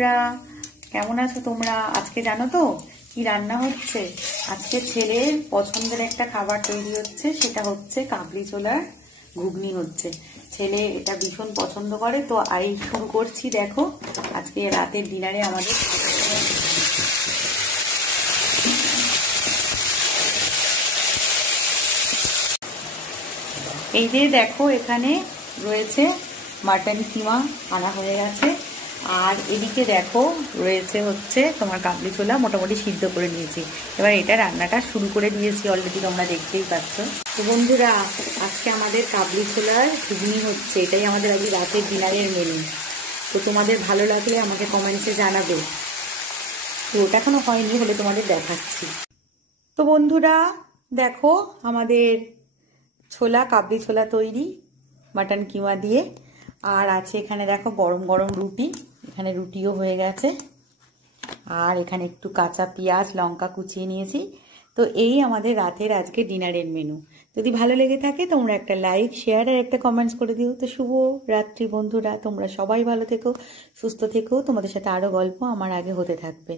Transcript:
তোমরা কেমন আছো? তোমরা আজকে জানো তো কি রান্না হচ্ছে? আজকে ছেলের পছন্দের একটা খাবার তৈরি হচ্ছে, সেটা হচ্ছে কাবলি ছোলার ঘুগনি হচ্ছে। ছেলে এটা ভীষণ পছন্দ করে, তো এই শুরু করছি। দেখো আজকে রাতের ডিনারে আমাদের এই যে দেখো এখানে রয়েছে মাটন কিমা আনা হয়ে গেছে, আর এদিকে দেখো রয়েছে হচ্ছে তোমার কাবলি ছোলা মোটামুটি সিদ্ধ করে নিয়েছি। এবার এটা রান্নাটা শুরু করে দিয়েছি অলরেডি, তোমরা দেখতেই পাচ্ছ। তো বন্ধুরা, আজকে আমাদের কাবলি ছোলার ঘুগনি হচ্ছে, এটাই আমাদের আজকে রাতের ডিনারের মেনু। তো তোমাদের ভালো লাগলে আমাকে কমেন্টসে জানাবে। তো ওটা এখনো হয়নি, হলে তোমাদের দেখাচ্ছি। তো বন্ধুরা দেখো আমাদের ছোলা কাবলি ছোলা তৈরি মাটন কিমা দিয়ে। আর আছে এখানে দেখো গরম গরম রুটি, এখানে রুটিও হয়ে গেছে। আর এখানে একটু কাঁচা পেঁয়াজ লঙ্কা কুচিয়ে নিয়েছি। তো এই আমাদের রাতের আজকে ডিনারের মেনু। যদি ভালো লেগে থাকে তোমরা একটা লাইক শেয়ার আর একটা কমেন্টস করে দিও। তো শুভ রাত্রি বন্ধুরা, তোমরা সবাই ভালো থেকো, সুস্থ থেকো। তোমাদের সাথে আরো গল্প আমার আগে হতে থাকবে।